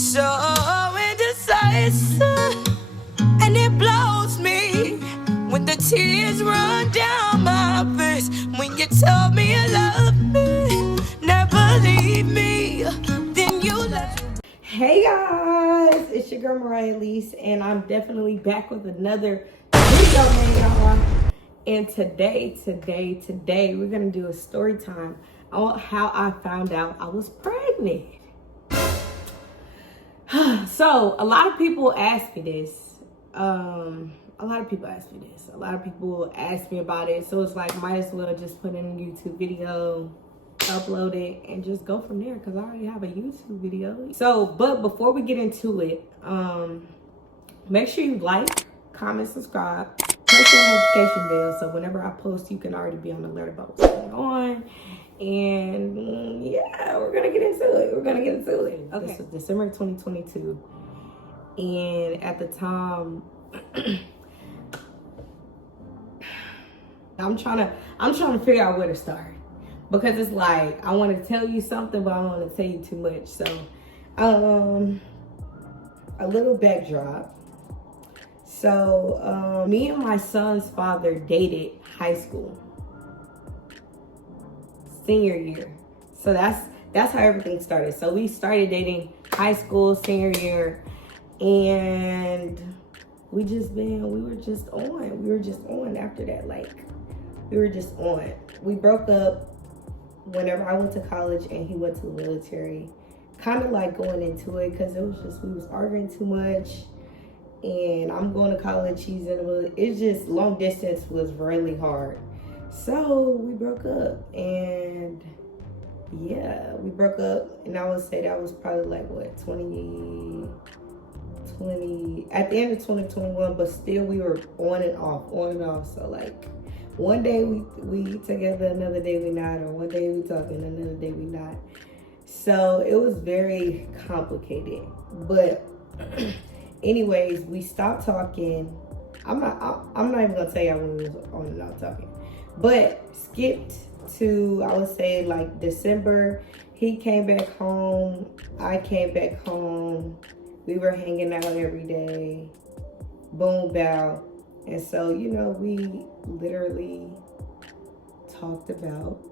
So indecisive, and it blows me when the tears run down my face. When you tell me you love me, never leave me, then you left. Hey guys, it's your girl Mariah Elise, and I'm definitely back with another video, man, y'all. And today, we're gonna do a story time on how I found out I was pregnant. So a lot of people ask me this. A lot of people ask me about it. So it's like, might as well just put in a YouTube video, upload it, and just go from there, because I already have a YouTube video. So, but before we get into it, make sure you like, comment, subscribe, press the notification bell, so whenever I post, you can already be on the alert about what's going on. And yeah, we're gonna get into it. Okay. This was December 2022, and at the time, I'm trying to figure out where to start, because it's like I want to tell you something, but I don't want to tell you too much. So, a little backdrop. So, me and my son's father dated high school, senior year. So that's how everything started. So we started dating high school, senior year, and we were just on after that. We broke up whenever I went to college and he went to the military. Kind of like going into it, because it was just, we was arguing too much, and I'm going to college, he's in the military. It's just, long distance was really hard. So we broke up, and yeah, and I would say that was probably like what, 2020, at the end of 2021, but still we were on and off. So like, one day we together, another day we not, or one day we talking, another day we not. So it was very complicated. But anyways, we stopped talking. I'm not even gonna tell y'all when we was on and off talking. But skipped to, I would say, like December. He came back home, I came back home. We were hanging out every day. Boom, bow. And so, we literally talked about,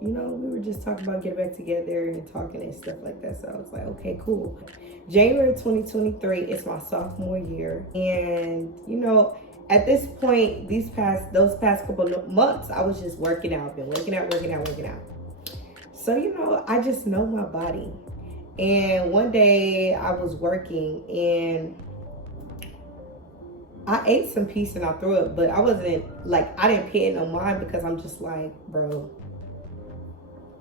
we were just talking about getting back together and talking and stuff like that. So I was like, okay, cool. January 2023 is my sophomore year. And, at this point, those past couple of months, I was just working out. Been working out. So, I just know my body. And one day I was working and I ate some piece and I threw it, but I didn't pay it no mind, because I'm just like, bro,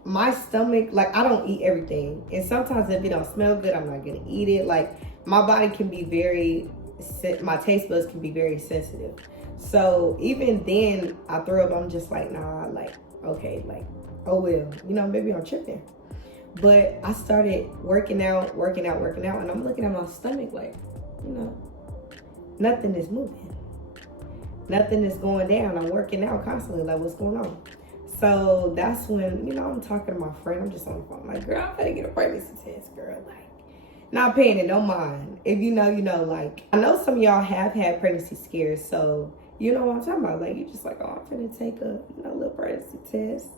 my stomach, like, I don't eat everything. And sometimes if it don't smell good, I'm not gonna eat it. Like, my body can be my taste buds can be very sensitive. So even then I threw up, I'm just like, nah, like, okay, like, oh well, maybe I'm tripping. But I started working out, and I'm looking at my stomach like, nothing is moving. Nothing is going down. I'm working out constantly, like, what's going on? So that's when, I'm talking to my friend. I'm just on the phone, like, girl, I'm gonna get a pregnancy test, girl. Like, not paying it no mind. If you know, like, I know some of y'all have had pregnancy scares, so you know what I'm talking about. Like, you just like, oh, I'm gonna take a, little pregnancy test.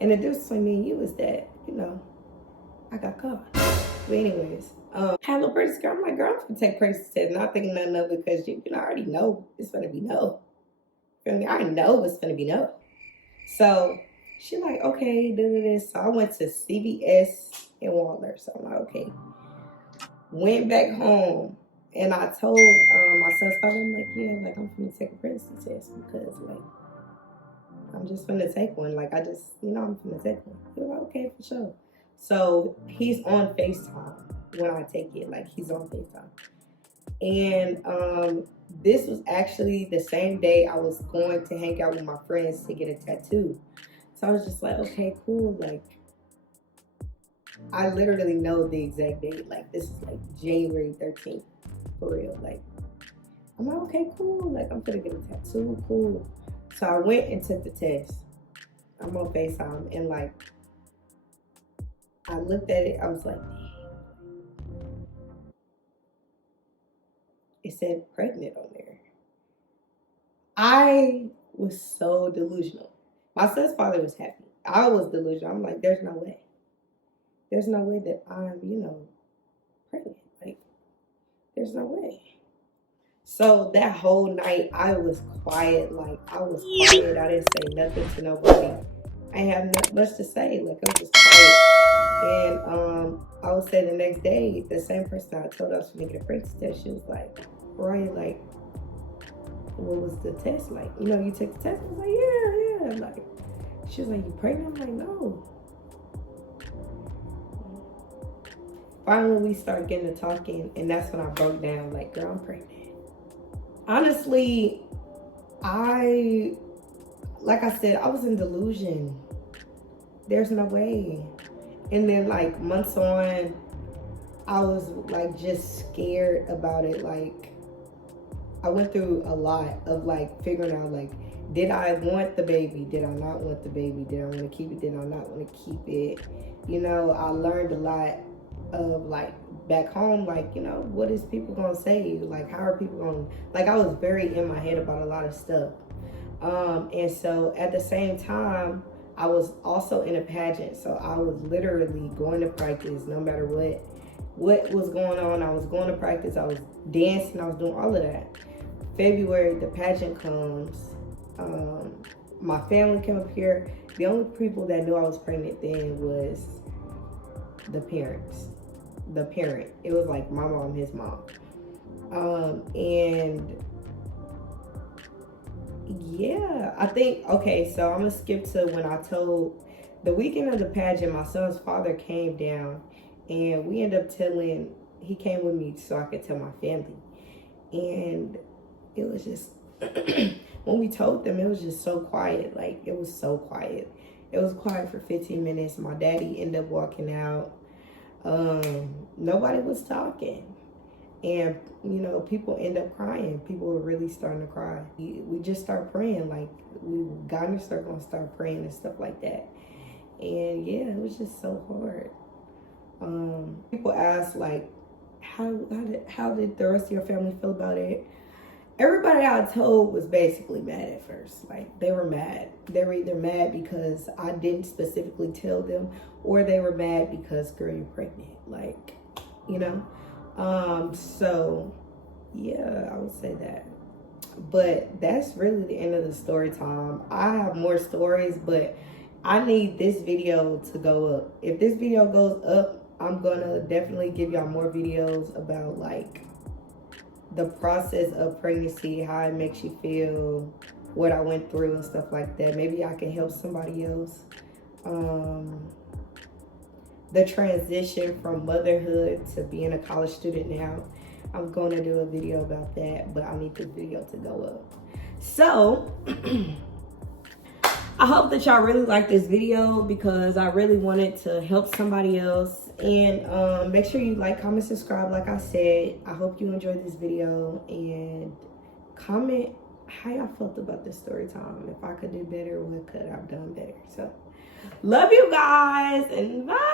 And the difference between me and you is that, I got caught. But anyways, had a little pregnancy scare. I'm like, girl, I'm gonna take pregnancy test, not thinking nothing of it, because I already know it's gonna be no. I know it's gonna be no. So she like, okay, do this. So I went to CVS in Walmart. So I'm like, okay. Went back home, and I told my son's father, I'm like, yeah, like, I'm finna take a pregnancy test, because, like, I'm just finna take one. Like, I'm finna take one. He was like, okay, for sure. So he's on FaceTime when I take it. Like, he's on FaceTime. And this was actually the same day I was going to hang out with my friends to get a tattoo. So I was just like, okay, cool. Like, I literally know the exact date. Like, this is like January 13th, for real. Like, I'm like, okay, cool. Like, I'm gonna get a tattoo, cool. So I went and took the test. I'm on FaceTime, and like, I looked at it, I was like, it said pregnant on there. I was so delusional. My son's father was happy. I was delusional. I'm like, there's no way. There's no way that I'm, pregnant. Like, there's no way. So that whole night, I was quiet. Like, I was quiet. I didn't say nothing to nobody. I didn't have not much to say. Like, I was just quiet. And I would say the next day, the same person I told I was going to get a pregnancy test, she was like, Ryan, like, what was the test like? You took the test? I was like, yeah. Like, she was like, you pregnant? I'm like, no. Finally, we started getting to talking, and that's when I broke down, like, girl, I'm pregnant. Honestly, like I said, I was in delusion. There's no way. And then, like, months on, I was, like, just scared about it. Like, I went through a lot of, like, figuring out, like, did I want the baby? Did I not want the baby? Did I want to keep it? Did I not want to keep it? I learned a lot of, like, back home, like, what is people gonna say? Like, how are people gonna, like, I was very in my head about a lot of stuff. And so at the same time, I was also in a pageant. So I was literally going to practice no matter what was going on. I was going to practice. I was dancing. I was doing all of that. February, the pageant comes. My family came up here. The only people that knew I was pregnant then was the parents. The parent. It was like my mom, his mom. And yeah, I think, okay, so I'm gonna skip to when I told the weekend of the pageant, my son's father came down and we ended up he came with me so I could tell my family. And it was just, when we told them, it was just so quiet. Like, it was so quiet. It was quiet for 15 minutes. My daddy ended up walking out. Nobody was talking. And, people end up crying. People were really starting to cry. We just start praying. Like, we got in a circle and start praying and stuff like that. And, yeah, it was just so hard. People ask, like, how did the rest of your family feel about it? Everybody I told was basically mad at first. Like, they were mad. They were either mad because I didn't specifically tell them, or they were mad because, girl, you're pregnant. Like, so yeah, I would say that. But that's really the end of the story time. I have more stories, but I need this video to go up. If this video goes up, I'm gonna definitely give y'all more videos about, like, the process of pregnancy, how it makes you feel, what I went through and stuff like that. Maybe I can help somebody else. The transition from motherhood to being a college student now. I'm going to do a video about that, but I need this video to go up. So, I hope that y'all really like this video because I really wanted to help somebody else. And make sure you like, comment, subscribe. Like I said, I hope you enjoyed this video. And comment how y'all felt about this story time. If I could do better, what could I have done better? So, love you guys and bye.